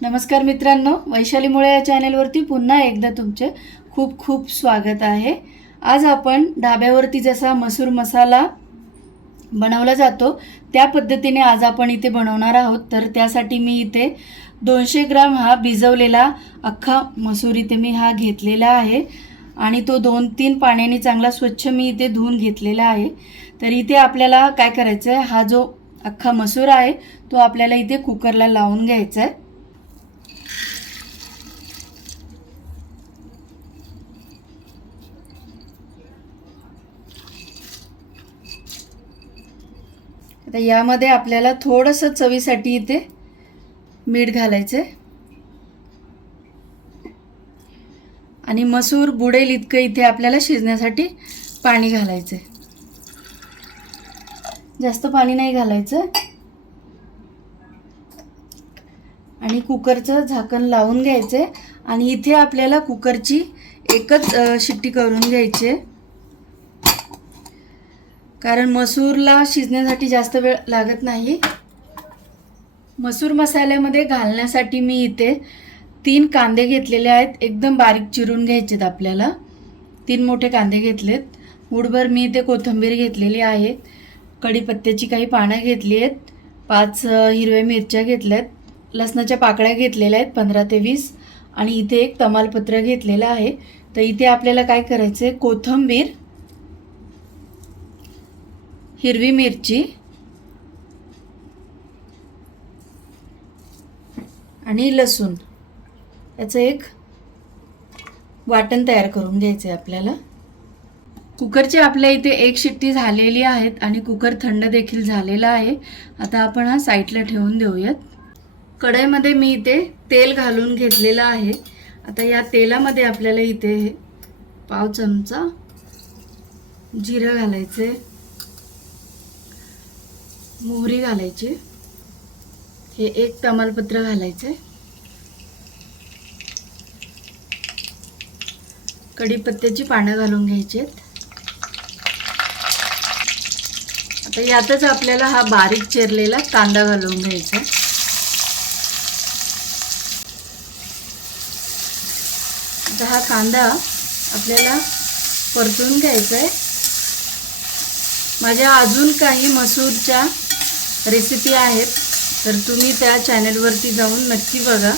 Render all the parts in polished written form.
नमस्कार मित्रांनो, वैशाली मुळे या चॅनलवरती पुन्हा एकदा तुमचे खूप खूप स्वागत आहे। आज आपण ढाब्यावरती जसा मसूर मसाला बनवला जातो त्या पद्धतीने आज आपण इथे बनवणार आहोत। तर त्यासाठी मी इथे 200 ग्राम हा भिजवलेला अख्खा मसूर इथे मी हा घेतलेला आहे आणि तो 2-3 पाण्याने चांगला स्वच्छ मी इथे धुवून घेतलेला आहे। तर इथे आपल्याला काय करायचं आहे, हा जो अख्खा मसूर आहे तो आपल्याला इथे कुकरला लावून घ्यायचा आहे। आता यामध्ये आपल्याला थोडंसं चवीसाठी इथे मीठ घालायचे आणि मसूर बुडेल इतकं इथे आपल्याला शिजण्यासाठी पाणी घालायचे। जास्त पाणी नाही घालायचं आणि कुकरचं झाकण लावून घ्यायचे आणि इथे आपल्याला कुकरची एकच शिट्टी करून घ्यायची, कारण मसूरला शिजण्यासाठी जास्त वेळ लागत नाही। मसूर मसाल्यामध्ये घालण्यासाठी मी इथे 3 कांदे घेतलेले आहेत, एकदम बारीक चिरून घ्यायचेत आपल्याला। 3 मोठे कांदे घेतलेत। मूठभर मी इथे कोथिंबीर घेतलेली आहे, कढीपत्त्याची काही पानं घेतली आहेत, 5 हिरव्या मिरच्या घेतल्यात, लसणाच्या पाकळ्या घेतलेल्या आहेत 15 ते 20 आणि इथे एक तमालपत्र घेतलेलं आहे। तर इथे आपल्याला काय करायचं आहे, कोथिंबीर, हिरवी मिरची आणि लसूण याचं एक वाटण तयार करून घ्यायचं आहे आपल्याला। कुकरची आपल्या इथे एक शिट्टी झालेली आहेत आणि कुकर थंड देखील झालेला आहे। आता आपण हा साईडला ठेवून देऊयात। कढईमध्ये मी इथे तेल घालून घेतलेलं आहे। आता या तेलामध्ये आपल्याला इथे 1/2 चमचा जिरं घालायचे, मोहरी घालायची, हे एक तमालपत्र घालायचे, कढीपत्त्याची पानं घालून घ्यायची। आता यातच आपल्याला हा बारीक चिरलेला कांदा घालून घ्यायचा। आता हा कांदा आपल्याला परतून घ्यायचा आहे। माझ्या अजून काही मसूरच्या रेसिपी आहेत, तर तुम्ही त्या चॅनलवरती जाऊन नक्की बघा।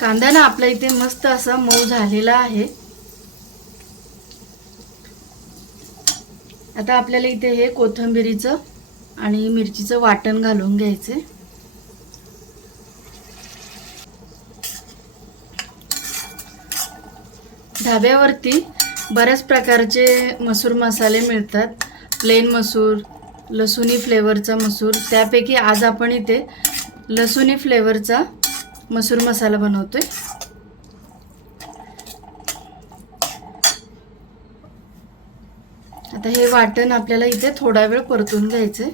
कांदा ना आपला इथे मस्त असा मऊ झालेला आहे। आता आपल्याला इथे हे कोथिंबीरीचं आणि मिरचीचं वाटण घालून घ्यायचे। ढाब्यावरती बऱ्याच प्रकारचे मसूर मसाले मिळतात, प्लेन मसूर, लसुणी फ्लेवरचा मसूर, त्यापैकी आज आपण इथे लसुणी फ्लेवरचा मसूर मसाला बनवतोय। आता हे वाटण आपल्याला इथे थोडा वेळ परतून घ्यायचे।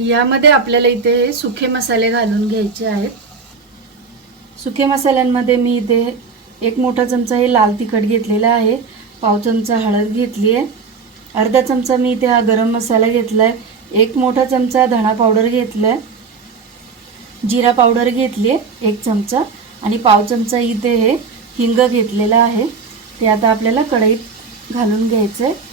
यामध्ये आपल्याला इथे हे सुखे मसाले घालून घ्यायचे आहेत। सुखे मसाल्यांमध्ये मी इथे 1 मोठा चमचा हे लाल तिखट घेतलेला आहे, 1/2 चमचा हळद घेतली आहे, अर्धा चमचा मी इथे हा गरम मसाला घेतला आहे, 1 मोठा चमचा धणा पावडर घेतला आहे, जिरा पावडर घेतली आहे 1 चमचा आणि 1/2 चमचा इथे हे हिंग घेतलेला आहे। ते आता आपल्याला कढईत घालून घ्यायचं आहे।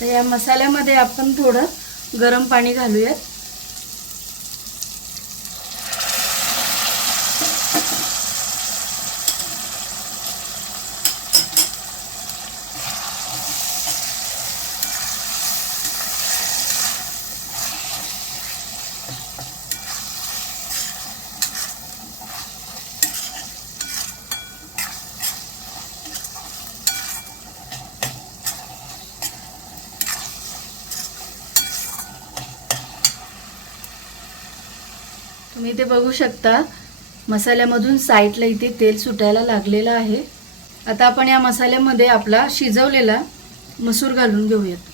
तर या मसाल्यामध्ये आपण थोडं गरम पाणी घालूयात। तुम्ही ते बघू शकता मसाल्यामधून साईडला इथे तेल सुटायला लागलेलं आहे. आता आपण या मसाल्यामध्ये आपला शिजवलेला मसूर घालून घेऊयात.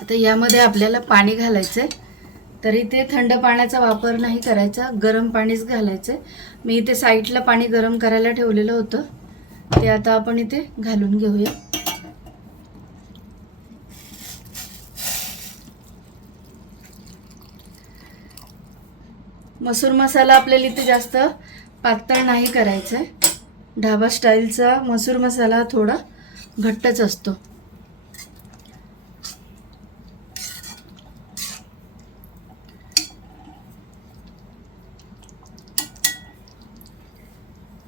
आता यामध्ये आपल्याला पाणी घालायचं आहे. तर इथे थंड पाण्याचा वापर नाही करायचा, गरम पाणीच घालायचं आहे. मी इथे साईडला पाणी गरम करायला ठेवलेलं होतं, ते आता आपण इथे घालून घेऊया. मसूर मसाला आपल्याला इथे जास्त पातळ नाही करायचा आहे. ढाबा स्टाईलचा मसूर मसाला थोडा घट्टच असतो.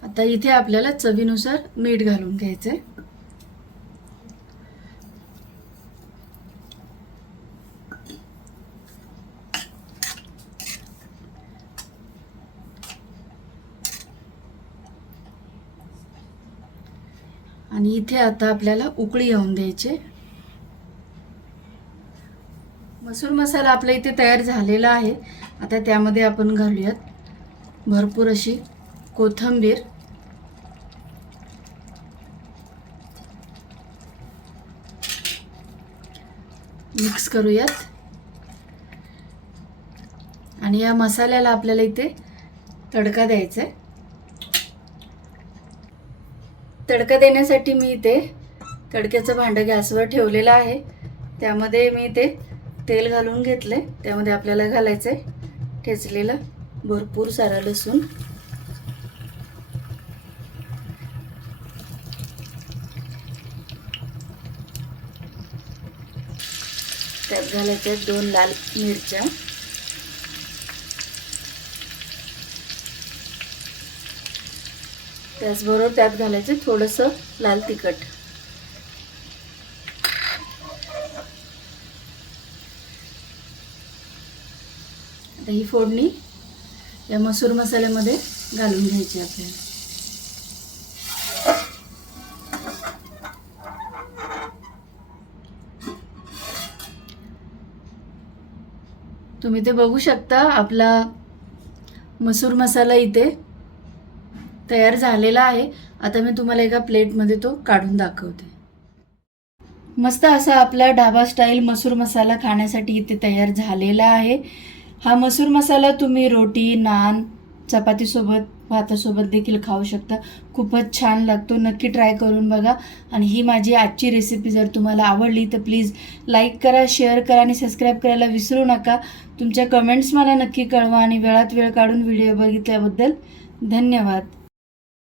आता इथे आपल्याला चवीनुसार मीठ घालून घ्यायचंय. आणि इथे आता आपल्याला उकळी येऊन द्यायची. मसूर मसाला आपल्या इथे तयार झालेला आहे. आता त्यामध्ये आपण घालूयात भरपूर अशी कोथिंबीर. मिक्स करूयात. आणि या मसाल्याला आपल्याला इथे तडका द्यायचा आहे. तडका देण्यासाठी मी इथे तडक्याचं भांडं गॅसवर ठेवलेलं आहे. त्यामध्ये मी इथे तेल घालून घेतले. त्यामध्ये आपल्याला घालायचं आहे ठेचलेलं भरपूर सारा लसूण. त्यात घालायच्या 2 लाल मिरच्या. त्याचबरोबर त्यात घालायचं थोडंसं लाल तिखट. आता ही फोडणी या मसूर मसाल्यामध्ये घालून घ्यायची आपल्याला. तुम्ही ते बघू शकता आपला मसूर मसाला इथे तयार झालेला आहे. आता मी तुम्हाला एका प्लेटमध्ये तो काढून दाखवते. मस्त असा आपला ढाबा स्टाईल मसूर मसाला खाण्यासाठी इथे तयार झालेला आहे. हा मसूर मसाला तुम्ही रोटी, नान, चपातीसोबत, भातासोबत देखील खाऊ शकता. खूपच छान लागतो. नक्की ट्राय करून बघा. आणि ही माझी आजची रेसिपी जर तुम्हाला आवडली तर प्लीज लाईक करा, शेअर करा आणि सबस्क्राईब करायला विसरू नका. तुमच्या कमेंट्स मला नक्की कळवा. आणि वेळात वेळ काढून व्हिडिओ बघितल्याबद्दल धन्यवाद.